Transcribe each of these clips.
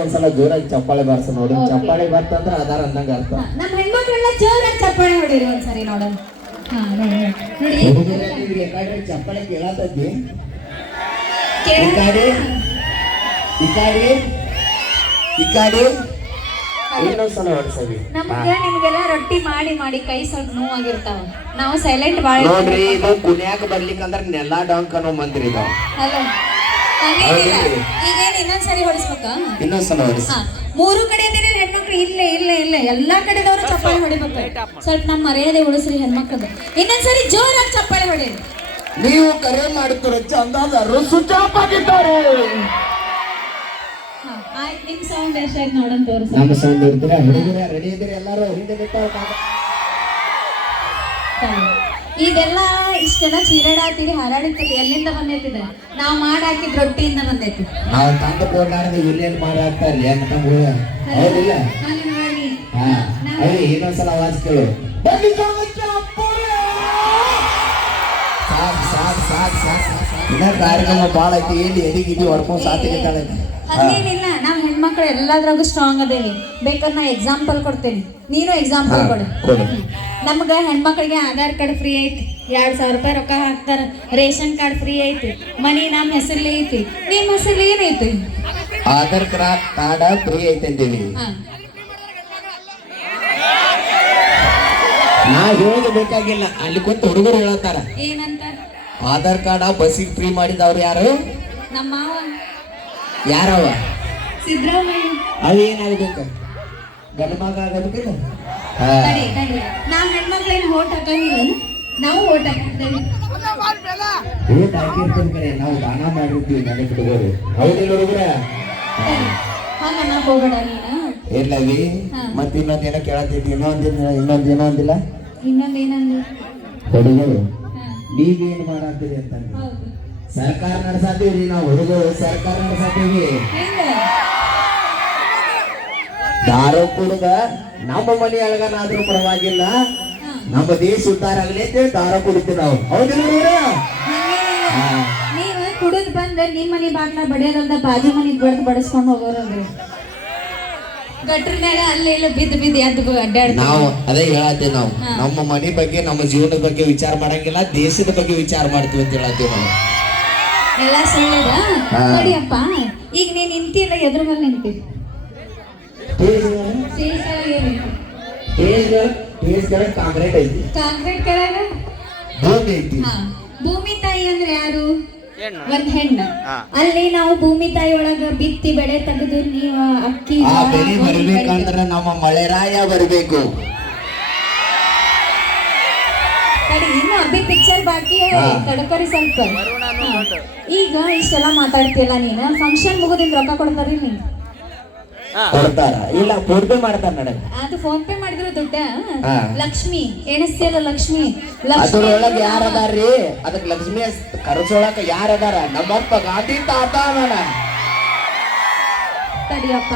ಒಂದ್ಸಲ ಜೋರಾಗಿ ಚಪ್ಪಾಳೆ ಬಾರ್ಸ ನೋಡಿ. ಚಪ್ಪಾಳೆ ಬರ್ತಂದ್ರ ಆಧಾರ ಅಂದಂಗ ಅರ್ಥ. ನಮ್ಮ ಹೆಣ್ಮಕ್ಳೆಲ್ಲ ಜೋರಾಗಿ ಚಪ್ಪಾಳೆ ಹೊಡೀರಿ ಒಂದ್ಸರಿ ನೋಡೋಣ. ಚಪ್ಪಾಳೆ ಕೇಳತದ್ದಿ ಇನ್ನೊಂದ್ಸಲ ಹೊಡ್ಸವಿ. ನಮ್ಗೆ ನಿಮ್ಗೆಲ್ಲ ರೊಟ್ಟಿ ಮಾಡಿ ಮಾಡಿ ಕೈ ಸ್ವಲ್ಪ ನೋವಾಗಿರ್ತಾವ. ನಾವು ಸೈಲೆಂಟ್ ಬಾಳ ನೋಡ್ರಿ. ಇದು ಕುನ್ಯಾಕ ಬರ್ಲಿಕ್ಕಂದ್ರ ನೆಲ್ಲಾ ಡಾಂಕ್ ಅನ್ನೋ ಮಂದ್ರಿ ಇದು. ಹಲೋ ಈಗೇನ್ ಇನ್ನೊಂದ್ಸರಿ ಹೊಡಿಸ್ಬೇಕಾ? ಇನ್ನೊಂದ್ಸಲ ಹೊಡಿಸ್. ಮೂರು ಕಡೆ ಹೆಣ್ಮಕ್ಳು ಇಲ್ಲೇ ಇಲ್ಲೇ ಇಲ್ಲ ಎಲ್ಲಾ ಕಡೆದವರು ಚಪ್ಪಾಳೆ ಹೊಡಿಬೇಕು. ಸ್ವಲ್ಪ ನಮ್ಮ ಮರ್ಯಾದೆ ಉಳಿಸ್ರಿ ಹೆಣ್ಮಕ್ಳದು. ಇನ್ನೊಂದ್ಸರಿ ಜೋರಾಗಿ ಚಪ್ಪಾಳೆ ಹೊಡೀರಿ. ನೀವು ಕರೆ ಮಾಡುತ್ತೀರ ಚಂದಾದಾರರು ಸ್ವಿಚ್ ಆಫ್ ಆಗಿದ್ದಾರೆ. ಆಯ್ತು, ನಿಮ್ ಸೌಂಡ್ ಎಷ್ಟಾಯ್ತು ನೋಡೋಣ ತೋರಿಸಿ. ನಮ್ಮ ಸೌಂಡ್ ಇರ್ತೀರಾ? ಹುಡುಗರ ರೆಡಿ ಇದ್ದೀರಿ ಎಲ್ಲರೂ? ಹಿಂದೆ ಇದೆಲ್ಲ ಇಷ್ಟೆಲ್ಲ ಚೀರಾಡಾತೀರಿ ಹಾರಾಡಿತೀರಿ ಎಲ್ಲಿಂದ ಬಂದೈತಿದೆ? ನಾವು ಮಾಡಾಕಿದ್ ರೊಟ್ಟಿಯಿಂದ ಬಂದೈತಿ. ನಾವು ತಂದು ಕೊಡ್ಲಾರ್ದು ಇಲ್ಲೇನ್ ಮಾಡಾಕ್ತಾರ್ರಿ ಅಂತಂದ್ರೆ ಹೌದಿಲ್ಲ? ಹಾ ಅಯ್ಯ ಇನ್ನೊಂದ್ಸಲ ಆವಾಜ್ ಕೇಳು. ಇನ್ನ ಕಾರ್ಯಕ್ರಮ ಬಾಳ ಐತಿ. ಎಲ್ಲಿ ಎದಿಗಿದ್ದಿ ಹೊಡ್ಕೊಂಡ್ ಸಾತಿಗಿದ್ದಾಳೆ. ಹಂಗೇನಿಲ್ಲ, ನಾವ್ ಹೆಣ್ಮಕ್ಳು ಎಲ್ಲಾದ್ರಾಗೂ ಸ್ಟ್ರಾಂಗ್ ಅದೇವಿ. ಬೇಕಾದ್ರೆ ನಾ ಎಕ್ಸಾಂಪಲ್ ಕೊಡ್ತೇನೆ, ನೀನು ಎಕ್ಸಾಂಪಲ್ ಕೊಡು. ನಮ್ಗ ಹೆಣ್ಮಕ್ಳಿಗೆ ಆಧಾರ್ ಕಾರ್ಡ್ ಫ್ರೀ ಐತಿ, 2,000 ರೂಪಾಯಿ ರೊಕ್ಕ ಹಾಕ್ತಾರ. ರೇಷನ್ ಕಾರ್ಡ್ ಫ್ರೀ ಐತಿ, ಮನಿ ನಮ್ಮ ಹೆಸರಲ್ಲಿ ಐತಿ. ನಿಮ್ಮ ಹೆಸರಲ್ಲಿ ಏನೈತಿ? ಆಧಾರ್ ಕಾರ್ಡ್ ಫ್ರೀ ಐತಿ ಅಂತೀವಿ. ನಾ ಹೇಳೋದು ಬೇಕಾಗಿಲ್ಲ, ಅಲ್ಲಿ ಕುಂತ ಹುಡುಗರು ಹೇಳತ್ತಾರ ಏನಂತ. ಆಧಾರ್ ಕಾರ್ಡ್ ಬಸ್ಸಿಗೆ ಫ್ರೀ ಮಾಡಿದವ್ರು ಯಾರು? ನಮ್ಮ ಮಾವ. ಯಾರವ? ಸಿದ್ದರಾಮಯ್ಯ. ಅದೇನಾಗ್ಬೇಕು? ಗಂಡ ಮಗ ಆಗಬೇಕಿಲ್ಲ? ನಾವ್ ಹೆಣ್ಮಕ್ಳೇನು ಓಟ್ ಹಾಕಂಗಿಲ್ಲ, ನಾವು ಓಟ್ ಹಾಕಿರ್ತೇವೆ. ಓಟ್ ಹಾಕಿರ್ತೇವೆ, ನಾವು ದಾನ ಮಾಡಿರ್ತೀವಿ ಮನೆ ಹುಡುಗರು. ಹೌದಿಲ್ಲ ಹುಡುಗರ? ಹಂಗ ಹೋಗ್ಬೇಡ ನೀನು. ಇರ್ಲವಿ. ಮತ್ತೆ ಇನ್ನೊಂದೇನೋ ಕೇಳತ್ತಿದ್ವಿ. ಇನ್ನೊಂದೇನೋ ಅಂದಿಲ್ಲ. ಇನ್ನೊಂದೇನಂದ ಹುಡುಗರು ನೀವೇನು ಮಾಡಾಕ್ತೀರಿ ಅಂತ. ಸರ್ಕಾರ ನಡೆಸಾತೀವಿ ನಾವು ಹುಡುಗರು, ಸರ್ಕಾರ ನಡೆಸಾತೀವಿ. ದಾರು ಕುಡುದ ನಮ್ಮ ಮನೆ ಅಳಗನಾದ್ರೂ ಪರವಾಗಿಲ್ಲ, ನಮ್ಮ ದೇಶ ಉದ್ಧಾರ ಆಗಲಿ ಅಂತೇಳಿ ದಾರ ಕುಡಿತೀವಿ ನಾವು. ಹೌದಿಲ್ಲ? ನೀವು ಕುಡಿದ್ ಬಂದ ನಿಮ್ ಮನಿ ಬಾಗ್ಲ ಬಡಿಯೋದಲ್ದ ಬಾಜು ಮನಿ ಬಡ್ದು ಬಡಿಸ್ಕೊಂಡು ಹೋಗೋರಲ್ರಿ. ಗಟ್ರ ಮೇಲೆ ಅಲ್ಲಿ ಇಲ್ಲ ಬಿದ್ದು ಎದ್ದು ಅಡ್ಡಾಡ್ತೀವಿ. ನಾವು ಅದೇ ಹೇಳತ್ತೀವಿ. ನಾವು ನಮ್ಮ ಮನೆ ಬಗ್ಗೆ, ನಮ್ಮ ಜೀವನದ ಬಗ್ಗೆ ವಿಚಾರ ಮಾಡಂಗಿಲ್ಲ, ದೇಶದ ಬಗ್ಗೆ ವಿಚಾರ ಮಾಡ್ತೀವಿ ಅಂತ ಹೇಳತ್ತೀವಿ ನಾವು. ಎಲ್ಲ ಸುಳ್ಳದ ನೋಡಿಯಪ್ಪ. ಈಗ ನೀನ್ ನಿಂತಿಲ್ಲ, ಎದ್ರ ಮೇಲೆ ನಿಂತಿ. ಕಾಂಕ್ರೀಟ್ ಐತಿ, ಕಾಂಕ್ರೀಟ್ ಕೆಳಗ ಭೂಮಿ ಐತಿ. ಭೂಮಿ ತಾಯಿ ಅಂದ್ರೆ ಯಾರು? ಒಂದ್ ಹೆಣ್ಣು. ಅಲ್ಲಿ ನಾವು ಭೂಮಿ ತಾಯಿ ಒಳಗ ಬಿತ್ತಿ ಬೆಳೆ ತೆಗೆದು ನೀವು ಅಕ್ಕಿ ಬೆಳೆ ಬರ್ಬೇಕಂದ್ರೆ ನಮ್ಮ ಮಳೆರಾಯ ಬರ್ಬೇಕು. ಇನ್ನು ಅಬ್ಬಿ ಪಿಕ್ಚರ್ ಬಾಕಿ ತಡಕರಿ ಸ್ವಲ್ಪ. ಈಗ ಇಷ್ಟೆಲ್ಲ ಮಾತಾಡ್ತಿಲ್ಲ ನೀನು. ಫಂಕ್ಷನ್ ಮುಗಿದಿಂದ ರೊಕ್ಕ ಕೊಡ್ತಾರಿ ನೀನು? ಕೊಡ್ತಾರ ಇಲ್ಲ, ಫೋನ್ ಪೇ ಮಾಡ್ತಾರ ನಡ. ಅದು ಫೋನ್ ಪೇ ಮಾಡಿದ್ರು ದುಡ್ಡ. ಲಕ್ಷ್ಮಿ ಎಣಿಸ್ತಿಯಲ್ಲ, ಲಕ್ಷ್ಮಿ. ಅದ್ರೊಳಗ ಯಾರದಾರ್ರಿ? ಅದಕ್ಕೆ ಲಕ್ಷ್ಮಿ ಕರ್ಸೊಳಕ ಯಾರದಾರ? ನಮ್ಮಪ್ಪ ಗಾಂಧಿ ತಾತ ಅದಾನ. ತಡಿಯಪ್ಪ,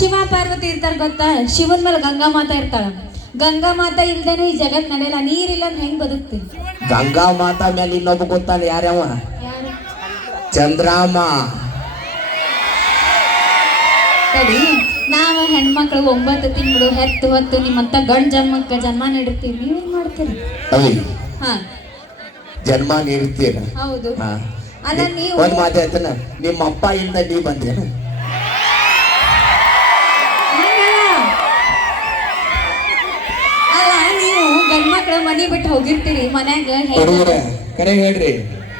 ಶಿವ ಪಾರ್ವತಿ ಇರ್ತಾರ ಗೊತ್ತಾ? ಶಿವನ್ ಮೇಲೆ ಗಂಗಾ ಮಾತಾ ಇರ್ತಾಳ. ಗಂಗಾ ಮಾತಾ ಇಲ್ದೇನೆ ಈ ಜಗತ್ ನಡೆಯಲ್ಲ. ನೀರಿಲ್ಲ ಅಂದ್ರೆ ಹೆಂಗ್ ಬದುಕ್ತಿ? ಗಂಗಾ ಮಾತಾ ಮೇಲೆ ಇನ್ನೊಬ್ಬ ಗೊತ್ತಾನ, ಯಾರ್ಯಾವ? ಚಂದ್ರಾಮ. ತಡಿ, ನಾವು ಹೆಣ್ಮಕ್ಳು 9 ತಿಂಗಳು ಹೆತ್ತು ಹೊತ್ತು ನಿಮ್ಮಂತ ಗಂಡ್ ಜನ್ಮ ನೀಡಿರ್ತೀವಿ. ನೀವೇನ್ ಮಾಡ್ತೀರಿ? ಜನ್ಮ ನೀಡ್ತೀರ? ಹೌದು. ಅಲ್ಲ ನೀವು ಒಂದ್ ಮಾತು ಹೇಳ್ತಾನ, ನಿಮ್ಮ ಅಪ್ಪ ಇಂದ ನೀ ಬಂದೇನ? ಅಲ್ಲ ನೀವು ಗಂಡ್ಮಕ್ಳು ಮನಿ ಬಿಟ್ಟು ಹೋಗಿರ್ತೀರಿ, ಮನ್ಯಾಗ ಕರೆ ಹೇಳ್ರಿ.